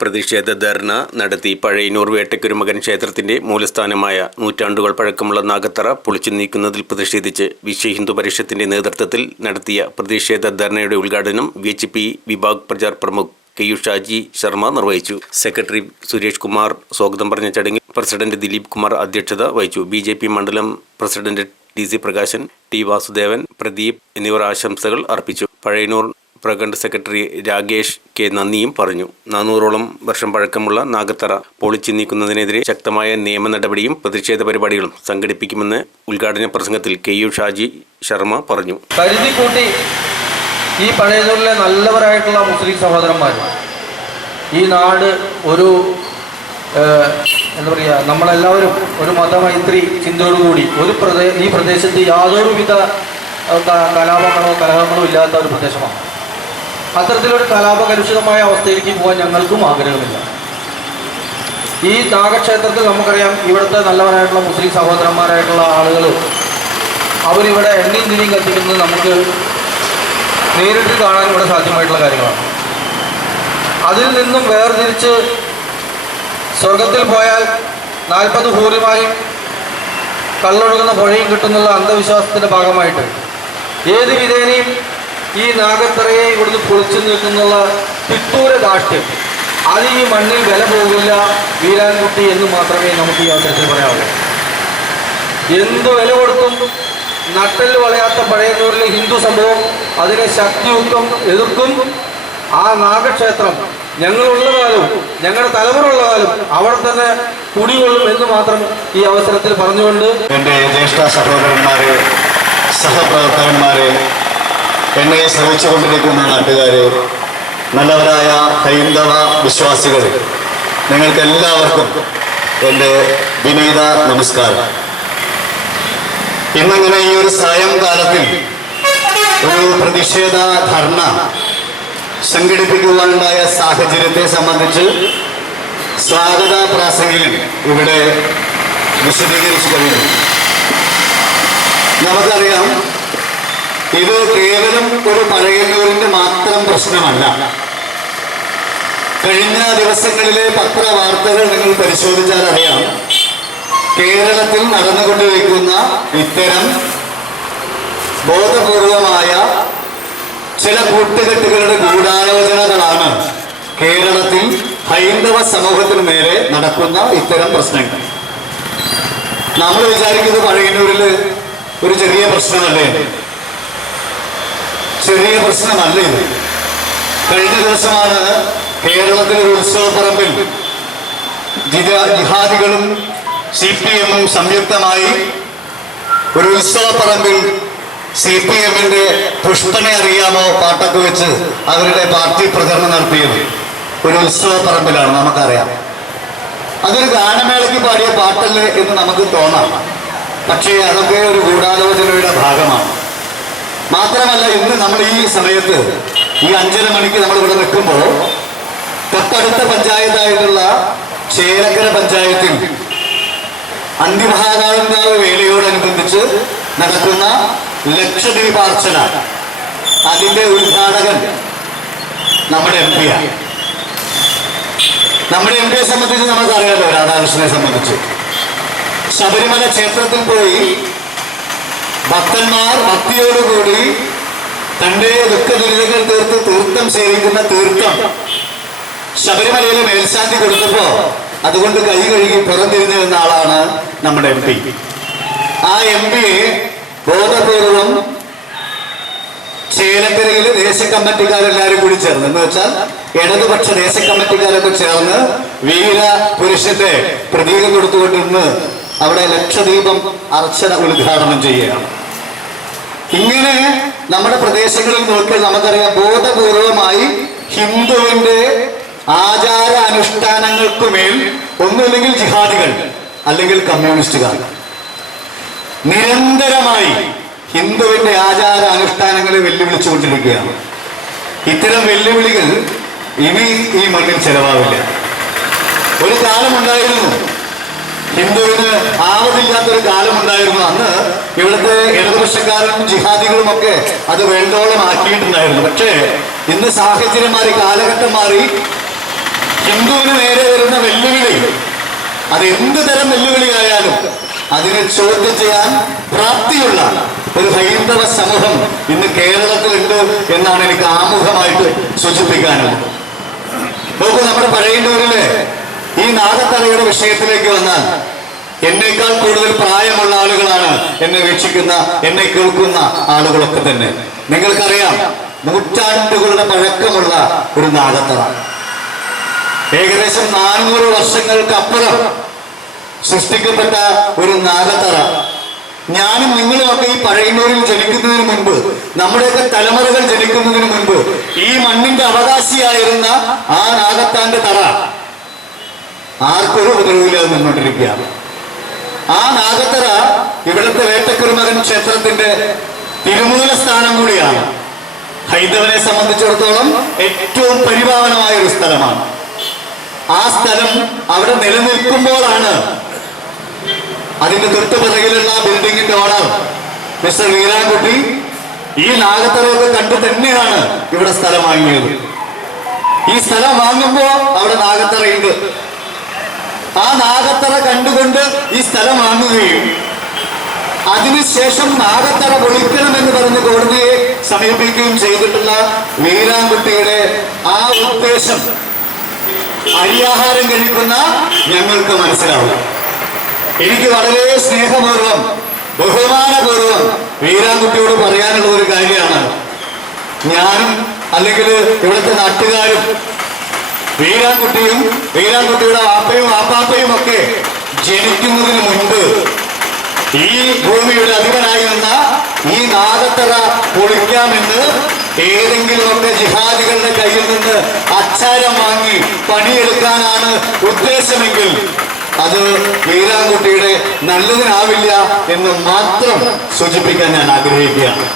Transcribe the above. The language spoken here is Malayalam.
പ്രതിഷേധ ധർണ നടത്തി പഴയനൂർ വേട്ടക്കുരുമകൻ ക്ഷേത്രത്തിന്റെ മൂലസ്ഥാനമായ നൂറ്റാണ്ടുകൾ പഴക്കമുള്ള നാഗത്തറ പൊളിച്ചു നീക്കുന്നതിൽ പ്രതിഷേധിച്ച് വിശ്വ ഹിന്ദു പരിഷത്തിന്റെ നേതൃത്വത്തിൽ നടത്തിയ പ്രതിഷേധ ധർണയുടെ ഉദ്ഘാടനം വി എച്ച് പി വിഭാഗ് പ്രചാർ പ്രമുഖ് കെ യു ഷാജി ശർമ്മ നിർവഹിച്ചു. സെക്രട്ടറി സുരേഷ് കുമാർ സ്വാഗതം പറഞ്ഞ ചടങ്ങിൽ പ്രസിഡന്റ് ദിലീപ് കുമാർ അധ്യക്ഷത വഹിച്ചു. ബി ജെ പി മണ്ഡലം president T C Prakashan T Vasudevan Pradeep എന്നിവർ ആശംസകൾ അർപ്പിച്ചു. പഴയന്നൂർ പ്രഖണ്ഡ് സെക്രട്ടറി രാകേഷ് കെ നന്ദിയും പറഞ്ഞു. നാനൂറോളം വർഷം പഴക്കമുള്ള നാഗത്തറ പൊളിച്ചു നീക്കുന്നതിനെതിരെ ശക്തമായ നിയമ നടപടിയും പ്രതിഷേധ പരിപാടികളും സംഘടിപ്പിക്കുമെന്ന് ഉദ്ഘാടന പ്രസംഗത്തിൽ കെ യു ഷാജി ശർമ്മ പറഞ്ഞു. കൂട്ടി ഈ പഴയതൂരിലെ നല്ലവരായിട്ടുള്ള മുസ്ലിം സഹോദരന്മാർ. ഈ നാട് ഒരു എന്താ പറയുക നമ്മളെല്ലാവരും ഒരു മതമൈത്രി ചിന്തയോടുകൂടി ഒരു പ്രദേ ഈ പ്രദേശത്ത് യാതൊരുവിധ കലാപങ്ങളോ കലഹങ്ങളോ ഇല്ലാത്ത ഒരു പ്രദേശമാണ്. അത്തരത്തിലൊരു കലാപകലുഷിതമായ അവസ്ഥയിലേക്ക് പോകാൻ ഞങ്ങൾക്കും ആഗ്രഹമില്ല. ഈ നാഗക്ഷേത്രത്തിൽ നമുക്കറിയാം ഇവിടുത്തെ നല്ലവരായിട്ടുള്ള മുസ്ലിം സഹോദരന്മാരായിട്ടുള്ള ആളുകൾ അവരിവിടെ എണ്ണയും തിരിയും കത്തിക്കുന്നത് നമുക്ക് നേരിട്ട് കാണാൻ ഇവിടെ സാധ്യമായിട്ടുള്ള കാര്യങ്ങളാണ്. അതിൽ നിന്നും വേർതിരിച്ച് സ്വർഗത്തിൽ പോയാൽ നാൽപ്പത് ഭൂരിമായും കള്ളൊഴുകുന്ന പുഴയും കിട്ടുന്നുള്ള അന്ധവിശ്വാസത്തിന്റെ ഭാഗമായിട്ട് ഏത് വിധേനയും ഈ നാഗത്തറയെ ഇവിടുന്ന് പൊളിച്ചു നിൽക്കുന്നുള്ള തിട്ടൂര ദാഷ്ട്യം അത് ഈ മണ്ണിൽ വില പോകില്ല വീരാൻകുട്ടി എന്ന് മാത്രമേ നമുക്ക് ഈ അവസരത്തിൽ പറയാവൂ. എന്ത് വില കൊടുത്തും നട്ടൽ വളയാത്ത പഴയന്നൂരിലെ ഹിന്ദു സംഭവം അതിനെ ശക്തിയുക്തം എതിർക്കും. ആ നാഗക്ഷേത്രം ഞങ്ങളുള്ള കാലവും ഞങ്ങളുടെ തലമുറ ഉള്ള കാലം അവിടെ തന്നെ കുടികൊള്ളും എന്ന് മാത്രം ഈ അവസരത്തിൽ പറഞ്ഞുകൊണ്ട് എന്റെ ജ്യേഷ്ഠ സഹോദരന്മാരെ സഹപ്രവർത്തകന്മാരെ എന്നെ ശ്രമിച്ചുകൊണ്ടിരിക്കുന്ന നാട്ടുകാരെ നല്ലവരായ ഹൈന്ദവ വിശ്വാസികൾ നിങ്ങൾക്കെല്ലാവർക്കും എന്റെ വിനീത നമസ്കാരം. ഇന്നങ്ങനെ ഈ ഒരു സായംകാലത്തിൽ ഒരു പ്രതിഷേധ ധർണ സംഘടിപ്പിക്കുവാനുണ്ടായ സാഹചര്യത്തെ സംബന്ധിച്ച് സ്വാഗത പ്രാസംഗികൻ ഇവിടെ വിശദീകരിച്ചു കഴിഞ്ഞു. നമുക്കറിയാം ഇത് കേവലം ഒരു പഴയന്നൂരിന്റെ മാത്രം പ്രശ്നമല്ല. കഴിഞ്ഞ ദിവസങ്ങളിലെ പത്രവാർത്തകൾ നിങ്ങൾ പരിശോധിച്ചാൽ അറിയാം. കേരളത്തിൽ നടന്നുകൊണ്ടിരിക്കുന്ന ഇത്തരം ബോധപൂർവമായ ചില കൂട്ടുകെട്ടുകളുടെ ഗൂഢാലോചനകളാണ് കേരളത്തിൽ ഹൈന്ദവ സമൂഹത്തിന് നേരെ നടക്കുന്ന ഇത്തരം പ്രശ്നങ്ങൾ. നമ്മൾ വിചാരിക്കുന്നത് പഴയന്നൂരിൽ ഒരു ചെറിയ പ്രശ്നമല്ലേ? ചെറിയ പ്രശ്നമല്ല ഇത്? കഴിഞ്ഞ ദിവസമാണ് കേരളത്തിലെ ഒരു ഉത്സവപ്പറമ്പിൽ ജിഹാ- ജിഹാദികളും സി പി എമ്മും സംയുക്തമായി ഒരു ഉത്സവപ്പറമ്പിൽ സി പി എമ്മിന്റെ പുഷ്പനെ അറിയാമോ പാട്ടൊക്കെ വെച്ച് അവരുടെ പാർട്ടി പ്രചരണം നടത്തിയത്. ഒരു ഉത്സവപ്പറമ്പിലാണ് നമുക്കറിയാം. അതൊരു ഗാനമേളയ്ക്ക് പാടിയ പാട്ടല്ലേ എന്ന് നമുക്ക് തോന്നാം. പക്ഷേ അതൊക്കെ ഒരു ഗൂഢാലോചനയുടെ ഭാഗമാണ്. മാത്രമല്ല ഇന്ന് നമ്മൾ ഈ സമയത്ത് ഈ അഞ്ചര മണിക്ക് നമ്മൾ ഇവിടെ നിൽക്കുമ്പോൾ തൊട്ടടുത്ത പഞ്ചായത്തായിട്ടുള്ള ചേലക്കര പഞ്ചായത്തിൽ അന്തിമഹാകാലങ്ങളുടെ വേലയോടനുബന്ധിച്ച് നടക്കുന്ന ലക്ഷദ്വീപാർച്ചന. അതിന്റെ ഉദ്ഘാടകൻ നമ്മുടെ എം പിയാണ് നമ്മുടെ എം പിയെ സംബന്ധിച്ച് നമുക്കറിയാലോ രാധാകൃഷ്ണനെ സംബന്ധിച്ച്. ശബരിമല ക്ഷേത്രത്തിൽ പോയി ഭക്തന്മാർ ഭക്തിയോടുകൂടി തന്റെ ദുഃഖ ദുരിതങ്ങൾ തീർത്ത് തീർത്ഥം സേവിക്കുന്ന തീർത്ഥം ശബരിമലയിലെ മേൽശാന്തി കൊടുത്തപ്പോ അതുകൊണ്ട് കൈ കഴുകി പുറംതിരിഞ്ഞു ആളാണ് നമ്മുടെ എം പി. ആ എം പിയെ ബോധപൂർവം ചേലക്കരയിൽ ദേശ കമ്മിറ്റിക്കാരെല്ലാവരും കൂടി ചേർന്ന്. എന്ന് വെച്ചാൽ ഇടതുപക്ഷ ദേശ കമ്മിറ്റിക്കാരൊക്കെ ചേർന്ന് വീര പുരുഷന്റെ പ്രതീകം കൊടുത്തുകൊണ്ടിരുന്ന് അവിടെ ലക്ഷദീപം അർച്ചന ഉദ്ഘാടനം ചെയ്യുകയാണ്. ഇങ്ങനെ നമ്മുടെ പ്രദേശങ്ങളിൽ നോക്കിയാൽ നമുക്കറിയാം ബോധപൂർവമായി ഹിന്ദുവിന്റെ ആചാര അനുഷ്ഠാനങ്ങൾക്കുമേൽ ഒന്നുമില്ലെങ്കിൽ ജിഹാദികൾ അല്ലെങ്കിൽ കമ്മ്യൂണിസ്റ്റുകാർ. നിരന്തരമായി ഹിന്ദുവിന്റെ ആചാര അനുഷ്ഠാനങ്ങളെ വെല്ലുവിളിച്ചുകൊണ്ടിരിക്കുകയാണ്. ഇത്തരം വെല്ലുവിളികൾ ഇനി ഈ മണ്ണിൽ ചെലവാവില്ല. ഒരു കാലമുണ്ടായിരുന്നു. ഹിന്ദുവിന് ആവതില്ലാത്തൊരു കാലമുണ്ടായിരുന്നു. അന്ന് ഇവിടുത്തെ ഇടതുപക്ഷക്കാരും ജിഹാദികളും ഒക്കെ അത് വേണ്ടോളം ആക്കിയിട്ടുണ്ടായിരുന്നു. പക്ഷേ ഇന്ന് സാഹചര്യം മാറി കാലഘട്ടം മാറി ഹിന്ദുവിന് നേരെ വരുന്ന വെല്ലുവിളി അത് എന്ത് തരം വെല്ലുവിളിയായാലും അതിനെ ചോദ്യം ചെയ്യാൻ പ്രാപ്തിയുള്ള ഒരു ഹൈന്ദവ സമൂഹം ഇന്ന് കേരളത്തിലുണ്ട് എന്നാണ് എനിക്ക് ആമുഖമായിട്ട് സൂചിപ്പിക്കാനുള്ളത്. നോക്കൂ നമ്മുടെ പഴയന്നൂരിലെ ഈ നാഗത്തലയുടെ വിഷയത്തിലേക്ക് വന്നാൽ എന്നേക്കാൾ കൂടുതൽ പ്രായമുള്ള ആളുകളാണ് എന്നെ വീക്ഷിക്കുന്ന എന്നെ കേൾക്കുന്ന ആളുകളൊക്കെ തന്നെ. നിങ്ങൾക്കറിയാം നൂറ്റാണ്ടുകളുടെ പഴക്കമുള്ള ഒരു നാഗത്തറ. ഏകദേശം നാനൂറ് വർഷങ്ങൾക്കപ്പുറം സൃഷ്ടിക്കപ്പെട്ട ഒരു നാഗത്തറ. ഞാനും നിങ്ങളുമൊക്കെ ഈ പഴയന്നൂരിൽ ജനിക്കുന്നതിന് മുൻപ് നമ്മുടെയൊക്കെ തലമുറകൾ ജനിക്കുന്നതിന് മുൻപ് ഈ മണ്ണിന്റെ അവകാശിയായിരുന്ന ആ നാഗത്താന്റെ തറ. ആർക്കൊരു ഉപദ്രവമില്ലാതെ നിന്നുകൊണ്ടിരിക്കുകയാണ് ആ നാഗത്തറ ഇവിടുത്തെ വേട്ടക്കുരുമകൻ ക്ഷേത്രത്തിന്റെ തിരുമൂല സ്ഥാനം കൂടിയാണ്. ഹൈന്ദവനെ സംബന്ധിച്ചിടത്തോളം ഏറ്റവും പരിപാവനമായ ഒരു സ്ഥലമാണ്. ആ സ്ഥലം അവിടെ നിലനിൽക്കുമ്പോഴാണ് അതിന്റെ തൊട്ട് പിറകിലുള്ള ബിൽഡിങ്ങിന്റെ ഓണർ മിസ്റ്റർ വീരാൻകുട്ടി ഈ നാഗത്തറയൊക്കെ കണ്ടു തന്നെയാണ് ഇവിടെ സ്ഥലം വാങ്ങിയത്. ഈ സ്ഥലം വാങ്ങുമ്പോ അവിടെ നാഗത്തറയുണ്ട്. ആ നാഗത്തറ കണ്ടുകൊണ്ട് ഈ സ്ഥലം വാങ്ങുകയും. അതിനുശേഷം നാഗത്തറ പൊളിക്കണമെന്ന് പറഞ്ഞ് കോടതിയെ സമീപിക്കുകയും ചെയ്തിട്ടുള്ള വീരാൻകുട്ടിയുടെ ആ ഉദ്ദേശം അരിയാഹാരം കഴിക്കുന്ന ഞങ്ങൾക്ക് മനസ്സിലാവും എനിക്ക് വളരെ സ്നേഹപൂർവം ബഹുമാനപൂർവം വീരാൻകുട്ടിയോട് പറയാനുള്ള ഒരു കാര്യമാണ്. ഞാനും അല്ലെങ്കിൽ ഇവിടുത്തെ നാട്ടുകാരും വീരാൻകുട്ടിയും വീരാൻകുട്ടിയുടെ വാപ്പയും വാപ്പാപ്പയും ഒക്കെ ജനിക്കുന്നതിന് മുൻപ് ഈ ഭൂമിയുടെ അധിപനായിരുന്ന ഈ നാഗത്തറ പൊളിക്കാമെന്ന് ഏതെങ്കിലുമൊക്കെ ജിഹാദികളുടെ കയ്യിൽ നിന്ന് അച്ചാരം വാങ്ങി പണിയെടുക്കാനാണ് ഉദ്ദേശമെങ്കിൽ അത് വീരാൻകുട്ടിയുടെ നല്ലതിനാവില്ല എന്ന് മാത്രം സൂചിപ്പിക്കാൻ ഞാൻ ആഗ്രഹിക്കുകയാണ്.